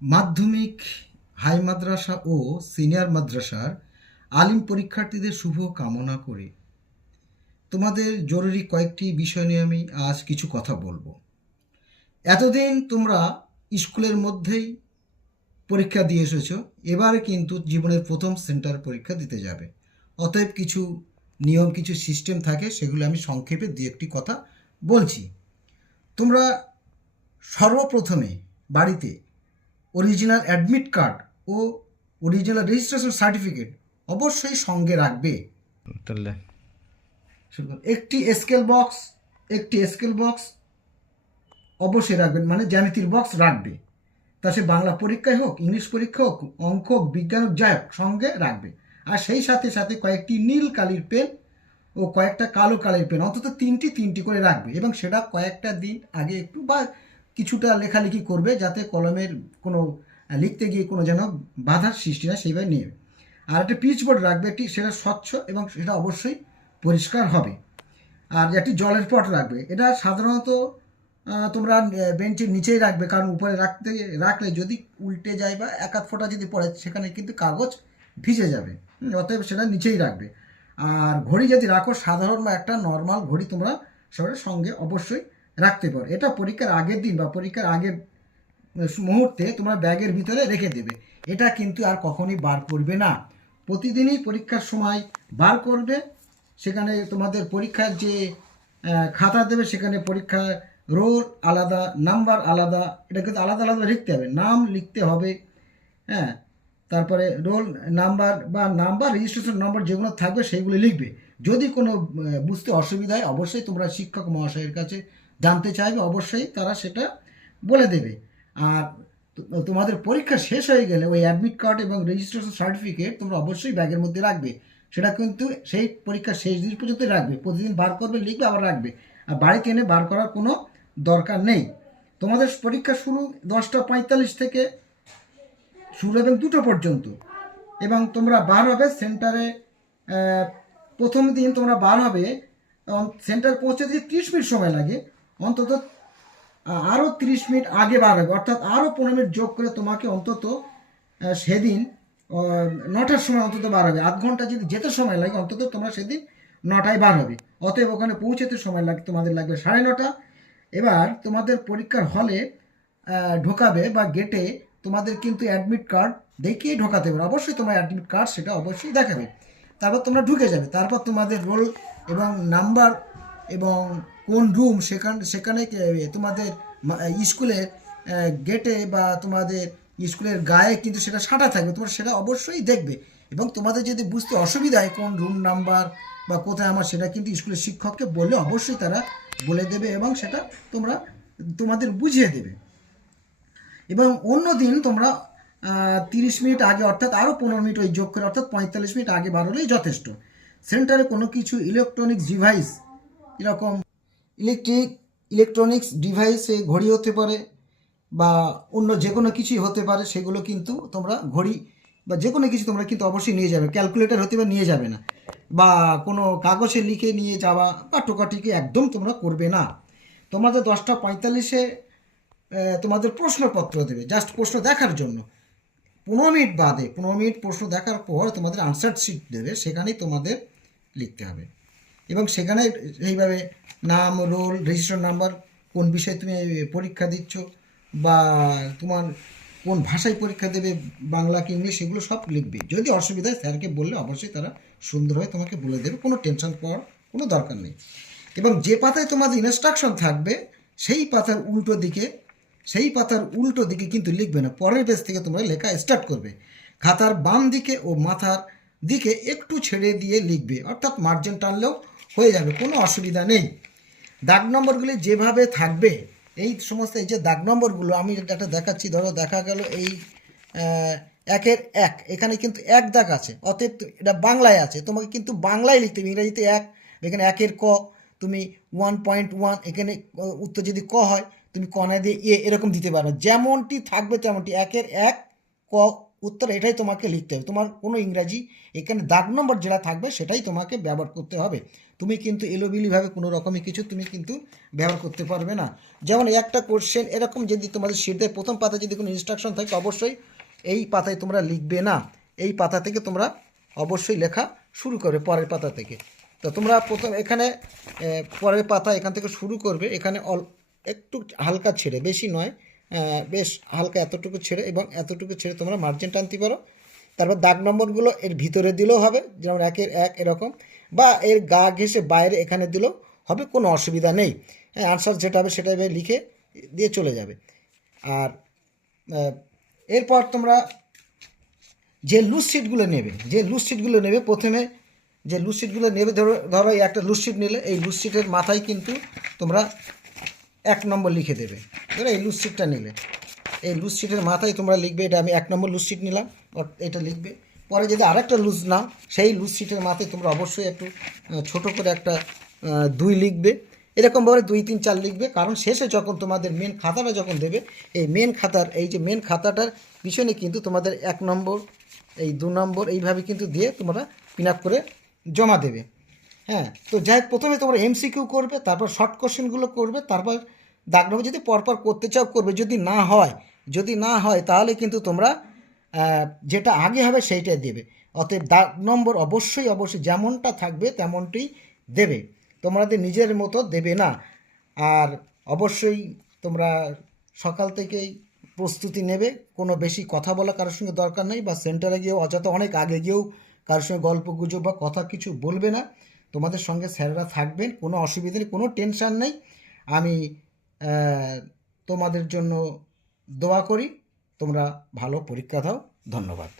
মাধ্যমিক, হাই মাদ্রাসা ও সিনিয়র মাদ্রাসার আলিম পরীক্ষার্থীদের শুভ কামনা করে তোমাদের জরুরি কয়েকটি বিষয় নিয়ে আমি আজ কিছু কথা বলবো। এতদিন তোমরা স্কুলের মধ্যেই পরীক্ষা দিয়ে এসেছো, এবারে কিন্তু জীবনের প্রথম সেন্টার পরীক্ষা দিতে যাবে। অতএব কিছু নিয়ম, কিছু সিস্টেম থাকে, সেগুলো আমি সংক্ষেপে দু একটি কথা বলছি। তোমরা সর্বপ্রথমে বাড়িতে অরিজিনাল অ্যাডমিট কার্ড ও অরিজিনাল রেজিস্ট্রেশন সার্টিফিকেট অবশ্যই সঙ্গে রাখবে। তাহলে একটি স্কেল বক্স অবশ্যই রাখবেন, মানে জ্যামিতির বক্স রাখবে। তা সে বাংলা পরীক্ষায় হোক, ইংলিশ পরীক্ষা হোক, অঙ্ক হোক, বিজ্ঞান হোক, যাই হোক, সঙ্গে রাখবে। আর সেই সাথে সাথে কয়েকটি নীল কালির পেন ও কয়েকটা কালো কালির পেন, অন্তত তিনটি করে রাখবে। এবং সেটা কয়েকটা দিন আগে একটু বা কিছুটা লেখালেখি করবে, যাতে কলমের কোনো লিখতে গিয়ে কোনো যেন বাধার সৃষ্টি না, সেইভাবে নিয়ে। আর একটা পিচবোর্ড রাখবে, সেটা স্বচ্ছ এবং সেটা অবশ্যই পরিষ্কার হবে। আর একটি জলের পট রাখবে। এটা সাধারণত তোমরা বেঞ্চের নিচেই রাখবে, কারণ উপরে রাখলে যদি উল্টে যায় বা এক আধ ফোঁটা যদি পড়ে, সেখানে কিন্তু কাগজ ভিজে যাবে। অতএব সেটা নিচেই রাখবে। আর ঘড়ি যদি রাখো, সাধারণ বা একটা নর্মাল ঘড়ি তোমরা সেটা সঙ্গে অবশ্যই রাখতে পারো। এটা পরীক্ষার আগের দিন বা পরীক্ষার আগের মুহূর্তে তোমরা ব্যাগের ভিতরে রেখে দেবে। এটা কিন্তু আর কখনই বার করবে না, প্রতিদিনই পরীক্ষার সময় বার করবে। সেখানে তোমাদের পরীক্ষার যে খাতা দেবে, সেখানে পরীক্ষা রোল আলাদা, নাম্বার আলাদা, এটা কিন্তু আলাদা আলাদা লিখতে হবে, নাম লিখতে হবে। হ্যাঁ, তারপরে রোল নাম্বার রেজিস্ট্রেশন নম্বর যেগুলো থাকবে সেইগুলো লিখবে। যদি কোনো বুঝতে অসুবিধা হয়, অবশ্যই তোমরা শিক্ষক মহাশয়ের কাছে জানতে চাইবে, অবশ্যই তারা সেটা বলে দেবে। আর তোমাদের পরীক্ষা শেষ হয়ে গেলে ওই অ্যাডমিট কার্ড এবং রেজিস্ট্রেশন সার্টিফিকেট তোমরা অবশ্যই ব্যাগের মধ্যে রাখবে। সেটা কিন্তু সেই পরীক্ষার শেষ দিন পর্যন্ত রাখবে, প্রতিদিন বার করবে, লিখবে, আবার রাখবে। আর বাড়িতে এনে বার করার কোনো দরকার নেই। তোমাদের পরীক্ষা শুরু 10:45 থেকে শুরু এবং 2টো পর্যন্ত। এবং তোমরা বার হবে সেন্টারে। প্রথম দিন তোমরা বার হবে, সেন্টার পৌঁছতে যদি 30 মিনিট সময় লাগে, অন্তত আরও 30 মিনিট আগে বার হবে, অর্থাৎ আরও 15 মিনিট যোগ করে তোমাকে অন্তত সেদিন 9টার সময় অন্তত বার হবে। আধ ঘন্টা যদি যেতে সময় লাগে, অন্তত তোমরা সেদিন 9টায় বার হবে। অতএব ওখানে পৌঁছতে সময় তোমাদের লাগবে 9:30। এবার তোমাদের পরীক্ষার হলে ঢোকাবে বা গেটে তোমাদের কিন্তু অ্যাডমিট কার্ড দেখিয়ে ঢোকাতে হবে। অবশ্যই তোমার অ্যাডমিট কার্ড সেটা অবশ্যই দেখাবে। তারপর তোমরা ঢুকে যাবে। তারপর তোমাদের রোল এবং নাম্বার এবং কোন রুম, সেখানে তোমাদের স্কুলের গেটে বা তোমাদের স্কুলের গায়ে কিন্তু সেটা সাঁটা থাকবে, তোমরা সেটা অবশ্যই দেখবে। এবং তোমাদের যদি বুঝতে অসুবিধা হয় কোন রুম নাম্বার বা কোথায় আমার, সেটা কিন্তু স্কুলের শিক্ষককে বললে অবশ্যই তারা বলে দেবে এবং সেটা তোমাদের বুঝিয়ে দেবে। এবং অন্য দিন তোমরা 30 মিনিট আগে, অর্থাৎ আরও 15 মিনিট ওই যোগ করে, অর্থাৎ 45 মিনিট আগে বার হলেই যথেষ্ট। সেন্টারে কোনো কিছু ইলেকট্রনিক্স ডিভাইস, এরকম ইলেকট্রনিক্স ডিভাইসে ঘড়ি হতে পারে বা অন্য যে কোনো কিছুই হতে পারে, সেগুলো কিন্তু তোমরা ঘড়ি বা যে কোনো কিছু তোমরা কিন্তু অবশ্যই নিয়ে যাবে। ক্যালকুলেটর হতে পারে, নিয়ে যাবে না। বা কোনো কাগজে লিখে নিয়ে যাওয়া বা টোকাটিকে একদম তোমরা করবে না। তোমাদের 10:45 তোমাদের প্রশ্নপত্র দেবে, জাস্ট প্রশ্ন দেখার জন্য। 15 মিনিট বাদে, 15 মিনিট প্রশ্ন দেখার পর তোমাদের আনসার শিট দেবে, সেখানেই তোমাদের লিখতে হবে। এবং সেখানে এইভাবে নাম, রোল, রেজিস্ট্রেশন নাম্বার, কোন বিষয়ে তুমি পরীক্ষা দিচ্ছ বা তোমার কোন ভাষায় পরীক্ষা দেবে, বাংলা কি ইংলিশ, সেগুলো সব লিখবে। যদি অসুবিধা হয় স্যারকে বললে অবশ্যই তারা সুন্দরভাবে তোমাকে বলে দেবে, কোনো টেনশন পাওয়ার কোনো দরকার নেই। এবং যে পাতায় তোমাদের ইনস্ট্রাকশন থাকবে, সেই পাতার উল্টো দিকে কিন্তু লিখবে না, পরের পেজ থেকে তোমরা লেখা স্টার্ট করবে। খাতার বাম দিকে ও মাথার দিকে একটু ছেড়ে দিয়ে লিখবে, অর্থাৎ মার্জিন টানলেও হয়ে যাবে, কোনো অসুবিধা নেই। দাগ নম্বরগুলি যেভাবে থাকবে, এই সমস্ত এই যে দাগ নম্বরগুলো আমি একটা দেখাচ্ছি, ধরো দেখা গেল এই 1-1, এখানে কিন্তু 1 দাগ আছে, অতএব এটা বাংলায় আছে, তোমাকে কিন্তু বাংলায় লিখতে হবে। ইংরেজিতে 1, এখানে 1-এর ক, তুমি 1.1, এখানে উত্তর যদি ক হয় তুমি কণা দিয়ে এরকম দিতে পারো। যেমনটি থাকবে তেমনটি 1-1, ক উত্তর এটাই তোমাকে লিখতে হবে। তোমার কোনো ইংরাজি এখানে দাগ নম্বর যেটা থাকবে সেটাই তোমাকে ব্যবহার করতে হবে। তুমি কিন্তু এলোবিলিভাবে কোনো রকমই কিছু তুমি কিন্তু ব্যবহার করতে পারবে না। যেমন একটা কোশ্চেন এরকম যদি তোমাদের শিটে প্রথম পাতায় যদি কোনো ইনস্ট্রাকশন থাকে, অবশ্যই এই পাতায় তোমরা লিখবে না, এই পাতা থেকে তোমরা অবশ্যই লেখা শুরু করবে পরের পাতা থেকে। তো তোমরা প্রথম এখানে পরের পাতা এখান থেকে শুরু করবে, এখানে একটু হালকা ছেড়ে, বেশি নয়, বেশ হালকা এতটুকু ছেড়ে এবং এতটুকু ছেড়ে তোমরা মার্জিন টানতে পারো। তারপর দাগ নম্বরগুলো এর ভিতরে দিলেও হবে, যেমন 1 এর 1 এরকম, বা এর গা ঘেঁষে বাইরে এখানে দিলেও হবে, কোনো অসুবিধা নেই। হ্যাঁ, আনসার যেটা হবে সেটা লিখে দিয়ে চলে যাবে। আর এরপর তোমরা যে লুজ শিটগুলো নেবে প্রথমে যে লুজ শিটগুলো নেবে, ধরো এই একটা লুজ শিট নিলে, এই লুজ শিটের মাথায় কিন্তু তোমরা 1 নম্বর লিখে দেবে। ধরো এই লুজ শিটটা নিলে, এই লুজ শিটের মাথায় তোমরা লিখবে, এটা আমি 1 নম্বর লুজ শিট নিলাম, এটা লিখবে। পরে যদি আরেকটা লুজ নাও, সেই লুজ শিটের মাথায় তোমরা অবশ্যই একটু ছোট করে একটা 2 লিখবে। এরকমভাবে 2, 3, 4 লিখবে, কারণ শেষে যখন তোমাদের মেন খাতাটা যখন দেবে, এই মেন খাতার এই যে মেন খাতাটার পিছনে কিন্তু তোমাদের 1 নম্বর, এই 2 নম্বর এইভাবে কিন্তু দিয়ে তোমরা পিন আপ করে জমা দেবে। হ্যাঁ, তো যাই হোক, প্রথমে তোমরা এমসিকিউ করবে, তারপর শর্ট কোশ্চেনগুলো করবে, তারপর দাগ নম্বর যদি পরপর করতে চাও করবে, যদি না হয় তাহলে কিন্তু তোমরা যেটা আগে হবে সেইটাই দেবে। অতএব দাগ নম্বর অবশ্যই যেমনটা থাকবে তেমনটি দেবে, তোমাদের নিজের মতো দেবে না। আর অবশ্যই তোমরা সকাল থেকেই প্রস্তুতি নেবে, কোনো বেশি কথা বলা কারোর সঙ্গে দরকার নেই, বা সেন্টারে গিয়েও অযথা অনেক আগে গিয়েও কারোর সঙ্গে গল্প গুজব বা কথা কিছু বলবে না। তোমাদের সঙ্গে স্যারেরা থাকবেন, কোনো অসুবিধা নেই, কোনো টেনশান নেই। আমি তোমাদের জন্য দোয়া করি, তোমরা ভালো পরীক্ষা দাও। ধন্যবাদ।